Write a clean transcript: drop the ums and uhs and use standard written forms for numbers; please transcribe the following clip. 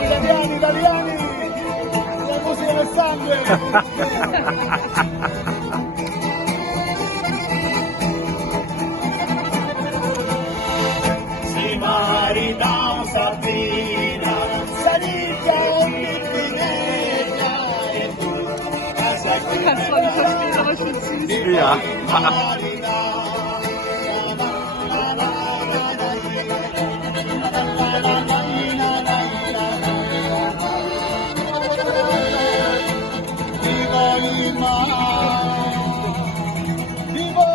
Italiani, italiani, la musica nel sangue. Si marita Sabrina, salita ogni pineta e tu casa con Via. Viva!